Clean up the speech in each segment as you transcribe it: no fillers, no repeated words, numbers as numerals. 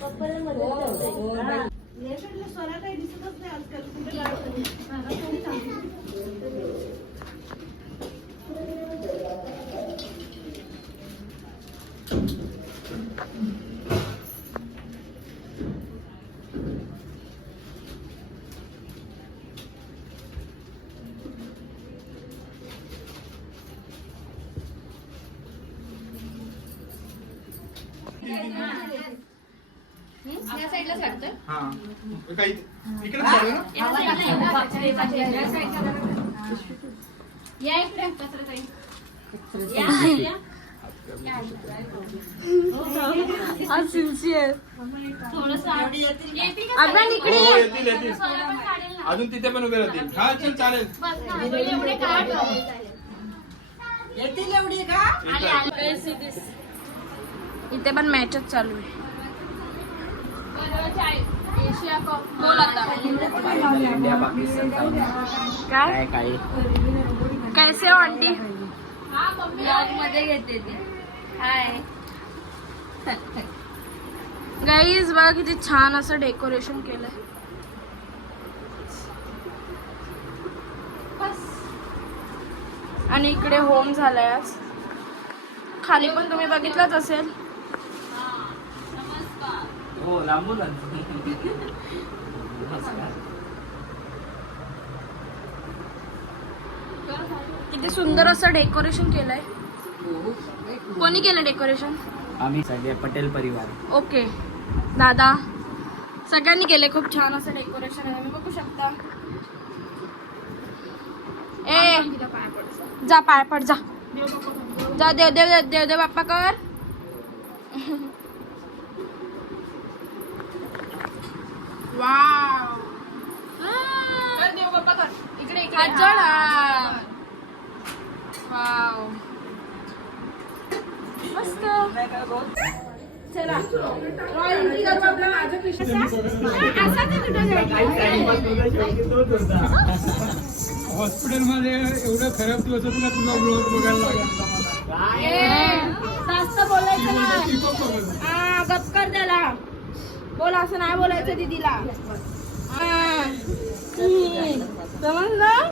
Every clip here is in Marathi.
पप्पाला मदत करते. या साईडला साडतं. हां काही इकडे चालू ना. या इकडे कचरा आज सिन्सिअर अगं इकडे येतील अजून तिथे पण उभे राहतील. हा चल चालेल. येतील एवढी का? इथे पण मॅचच चालू आहे. एशिया कप बोल आता. इंडिया पाकिस्तान काय काय कैसे हो आंटी? हा मम्मी मध्ये घेते ती. हाय गाईज बघा किती छान असं डेकोरेशन केलंय. आणि इकडे होम झालाय आज. खाली पण तुम्ही बघितलंच असेल. हो लांबून किती सुंदर असं डेकोरेशन केलंय. कोणी केलं डेकोरेशन? आम्ही सगळे पटेल परिवार. ओके दादा सगळ्यांनी केले. खूप छान असं डेकोरेशन आहे. तुम्ही बघू शकता. ए जा पाय पड जा. जा देव देव देव देव बाप्पा कर. वाव देव बाप्पा कर. इकडे हात जोड. वाव मस्त. चला रॉयल एंट्री करू आपल्या माझ्या कृष्णा. हॉस्पिटल मध्ये एवढं खराब दिवस तुला तुझा ब्लॉग बघायला लागला. जास्त बोलायचं नाही. हा गप कर त्याला. बोल असं नाही बोलायचं दीदीला. समजलं?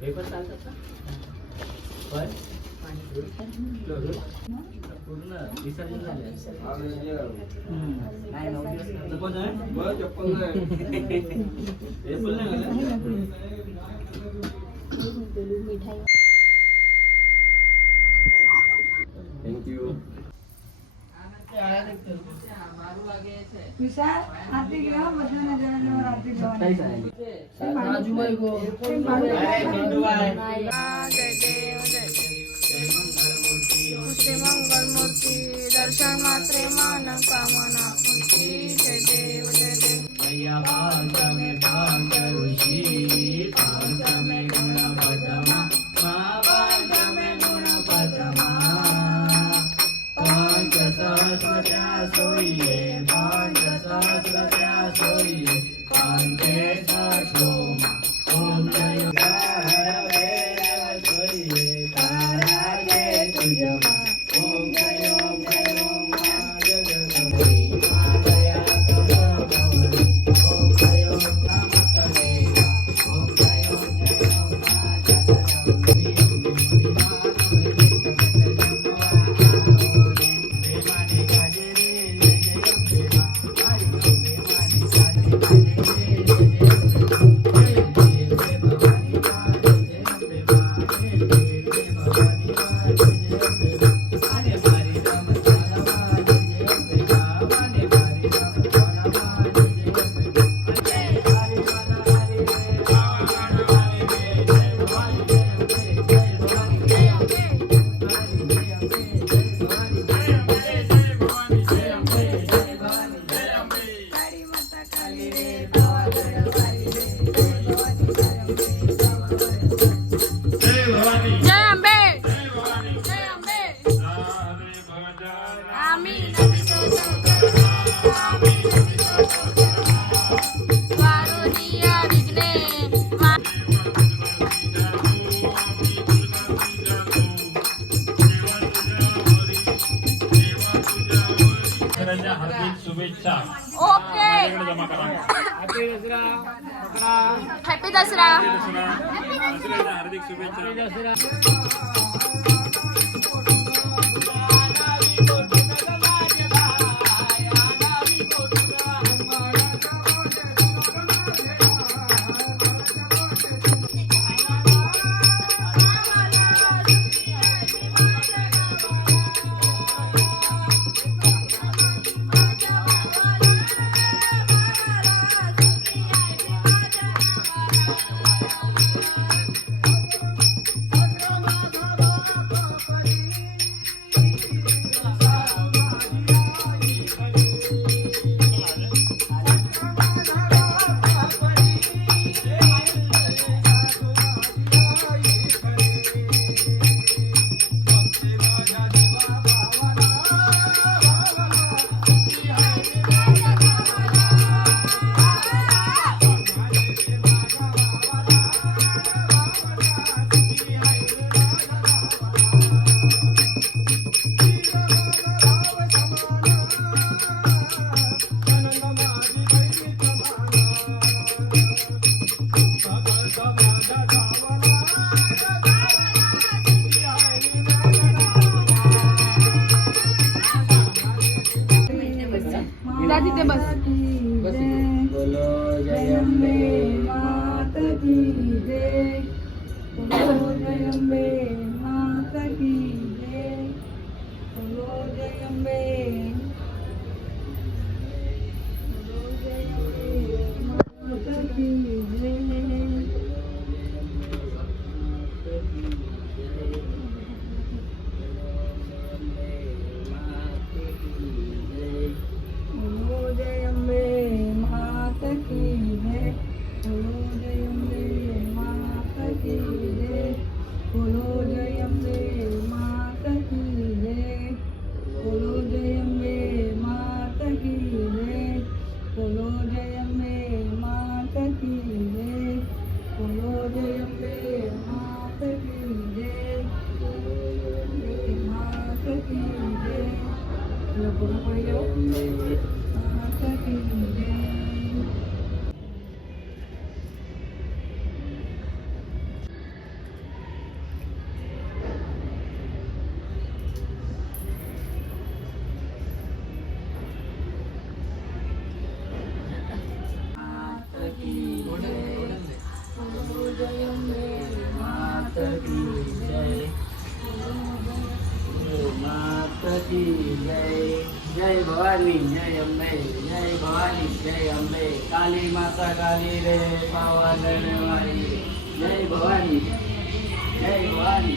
पेपर चालतात का? पूर्ण विसर्जन झाले. नाही 9 दिवस चप्पल नाही. चप्पल नाही. थँक्यू. मंगल मूर्ती दर्शन मात्रे मान कामना पूर्ती. जय देव जय देव. दसऱ्याच्या हार्दिक शुभेच्छा ओके माझ्याकडे जमा करा. हॅपी दसरा दसरा हॅपी दसरा दसऱ्याच्या हार्दिक शुभेच्छा. जा तिथे बस बोलो जय अम्बे मात की जय बोलो जय अम्बे मात की जय बोलो जय अम्बे बोलो जय अम्बे मात की जय बोलो जय अम्बे मात की जय बोलो जय अम्बे मात की जय बोलो जय अम्बे मात की जय बोलो जय अम्बे मात की जय बोलो जय अम्बे मात की जय बोलो जय अम्बे मात की जय मात की जय बोलो माता की जय जय भवानी जय अम्बे जय भवानी जय अम्बे काली माता काली रे पावन वाली जय भवानी जय भवानी.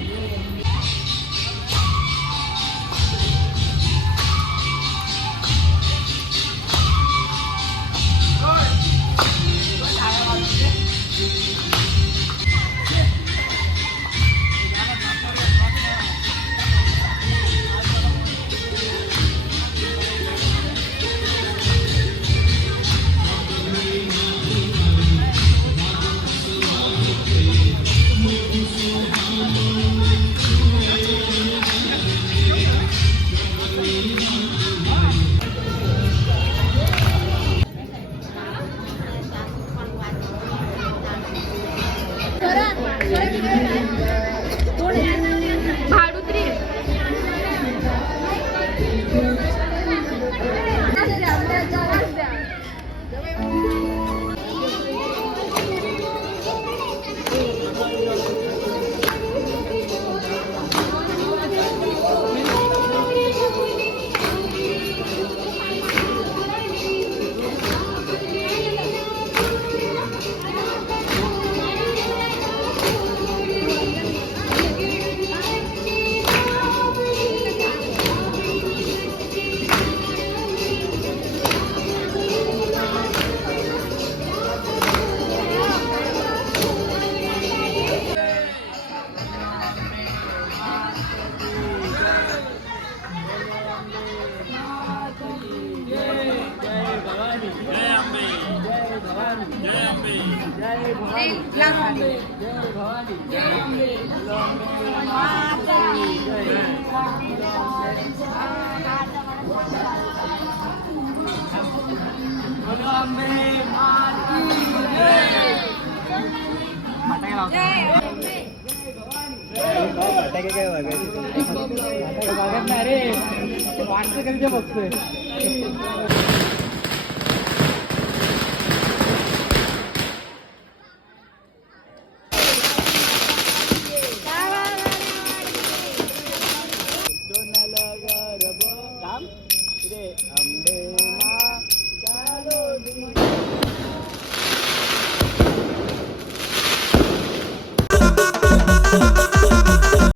भाडुत्री जय बोलो अंबे मात की जय. बघत नाही रे वाटतं कधी बघतोय